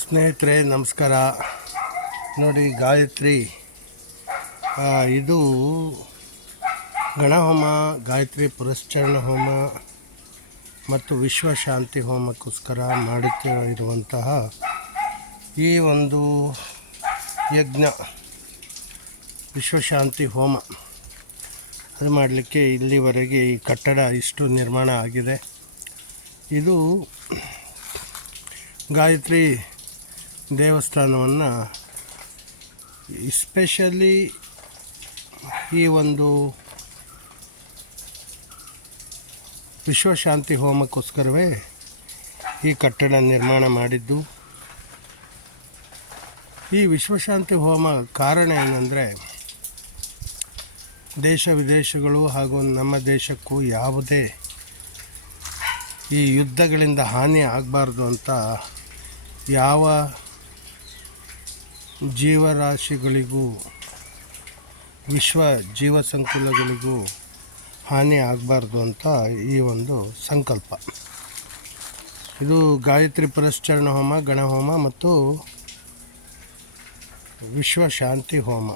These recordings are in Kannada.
ಸ್ನೇಹಿತರೆ ನಮಸ್ಕಾರ. ನೋಡಿ, ಗಾಯತ್ರಿ ಇದು ಗಣಹೋಮ, ಗಾಯತ್ರಿ ಪುರಸ್ಚರಣ ಹೋಮ ಮತ್ತು ವಿಶ್ವಶಾಂತಿ ಹೋಮಕ್ಕೋಸ್ಕರ ಮಾಡುತ್ತಿರುವಂತಹ ಈ ಒಂದು ಯಜ್ಞ ವಿಶ್ವಶಾಂತಿ ಹೋಮ ಅದು ಮಾಡಲಿಕ್ಕೆ ಇಲ್ಲಿವರೆಗೆ ಈ ಕಟ್ಟಡ ಇಷ್ಟು ನಿರ್ಮಾಣ ಆಗಿದೆ. ಇದು ಗಾಯತ್ರಿ ದೇವಸ್ಥಾನವನ್ನು ಎಸ್ಪೆಷಲಿ ಈ ಒಂದು ವಿಶ್ವಶಾಂತಿ ಹೋಮಕ್ಕೋಸ್ಕರವೇ ಈ ಕಟ್ಟಡ ನಿರ್ಮಾಣ ಮಾಡಿದ್ದು. ಈ ವಿಶ್ವಶಾಂತಿ ಹೋಮ ಕಾರಣ ಏನಂದರೆ, ದೇಶ ವಿದೇಶಗಳು ಹಾಗೂ ನಮ್ಮ ದೇಶಕ್ಕೂ ಯಾವುದೇ ಈ ಯುದ್ಧಗಳಿಂದ ಹಾನಿ ಆಗಬಾರ್ದು ಅಂತ ಯಾವ ಜೀವರಾಶಿಗಳಿಗೂ ವಿಶ್ವ ಜೀವ ಸಂಕುಲಗಳಿಗೂ ಹಾನಿ ಆಗಬಾರ್ದು ಅಂತ ಈ ಒಂದು ಸಂಕಲ್ಪ. ಇದು ಗಾಯತ್ರಿ ಪುರಸ್ಚರಣ ಹೋಮ, ಗಣಹೋಮ ಮತ್ತು ವಿಶ್ವಶಾಂತಿ ಹೋಮ.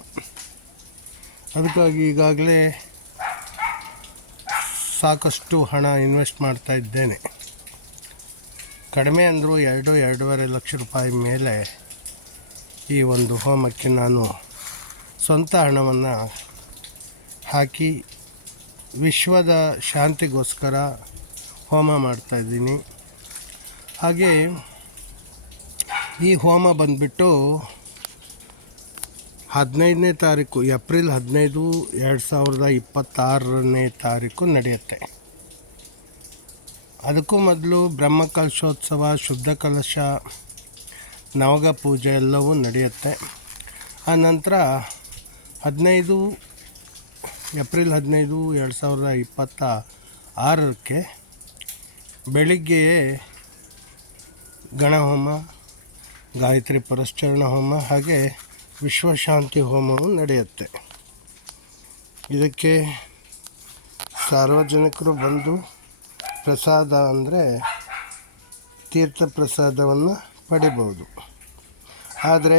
ಅದಕ್ಕಾಗಿ ಈಗಾಗಲೇ ಸಾಕಷ್ಟು ಹಣ ಇನ್ವೆಸ್ಟ್ ಮಾಡ್ತಾ ಇದ್ದೇನೆ. ಕಡಿಮೆ ಅಂದರೂ 2-2.5 ಲಕ್ಷ ರೂಪಾಯಿ ಮೇಲೆ ಈ ಒಂದು ಹೋಮಕ್ಕೆ ನಾನು ಸ್ವಂತ ಹಣವನ್ನು ಹಾಕಿ ವಿಶ್ವದ ಶಾಂತಿಗೋಸ್ಕರ ಹೋಮ ಮಾಡ್ತಾಯಿದ್ದೀನಿ. ಹಾಗೆ ಈ ಹೋಮ ಬಂದುಬಿಟ್ಟು 15ನೇ ತಾರೀಕು, ಏಪ್ರಿಲ್ 15, 2026 ನಡೆಯುತ್ತೆ. ಅದಕ್ಕೂ ಮೊದಲು ಬ್ರಹ್ಮಕಲಶೋತ್ಸವ, ಶುದ್ಧ ಕಲಶ, ನವಗ ಪೂಜೆ ಎಲ್ಲವೂ ನಡೆಯುತ್ತೆ. ಆ ನಂತರ ಏಪ್ರಿಲ್ 15, 2026 ಬೆಳಿಗ್ಗೆಯೇ ಗಣಹೋಮ, ಗಾಯತ್ರಿ ಪುರಸ್ಚರಣ ಹೋಮ ಹಾಗೆ ವಿಶ್ವಶಾಂತಿ ಹೋಮವು ನಡೆಯುತ್ತೆ. ಇದಕ್ಕೆ ಸಾರ್ವಜನಿಕರು ಬಂದು ಪ್ರಸಾದ ಅಂದರೆ ತೀರ್ಥ ಪ್ರಸಾದವನ್ನು ಪಡಿಬೋದು. ಆದರೆ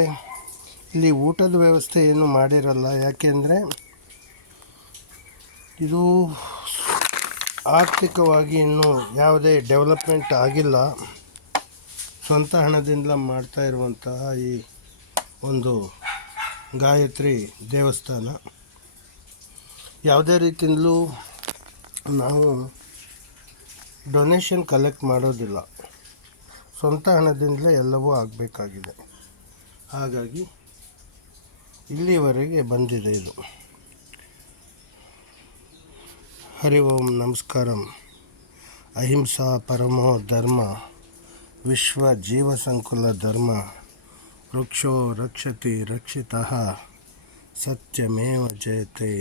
ಇಲ್ಲಿ ಊಟದ ವ್ಯವಸ್ಥೆ ಏನು ಮಾಡಿರಲ್ಲ. ಯಾಕೆಂದರೆ ಇದು ಆರ್ಥಿಕವಾಗಿ ಇನ್ನೂ ಯಾವುದೇ ಡೆವಲಪ್ಮೆಂಟ್ ಆಗಿಲ್ಲ. ಸ್ವಂತ ಹಣದಿಂದ ಮಾಡ್ತಾ ಇರುವಂತಹ ಈ ಒಂದು ಗಾಯತ್ರಿ ದೇವಸ್ಥಾನ ಯಾವುದೇ ರೀತಿಯಿಂದಲೂ ನಾವು ಡೊನೇಷನ್ ಕಲೆಕ್ಟ್ ಮಾಡೋದಿಲ್ಲ. ಸ್ವಂತ ಹಣದಿಂದಲೇ ಎಲ್ಲವೂ ಆಗಬೇಕಾಗಿದೆ. ಹಾಗಾಗಿ ಇಲ್ಲಿವರೆಗೆ ಬಂದಿದೆ ಇದು. ಹರಿ ಓಂ ನಮಸ್ಕಾರಂ. ಅಹಿಂಸಾ ಪರಮೋ ಧರ್ಮ, ವಿಶ್ವ ಜೀವ ಸಂಕುಲ ಧರ್ಮ, ವೃಕ್ಷೋ ರಕ್ಷತಿ ರಕ್ಷಿತಃ, ಸತ್ಯಮೇವ ಜಯತೆ.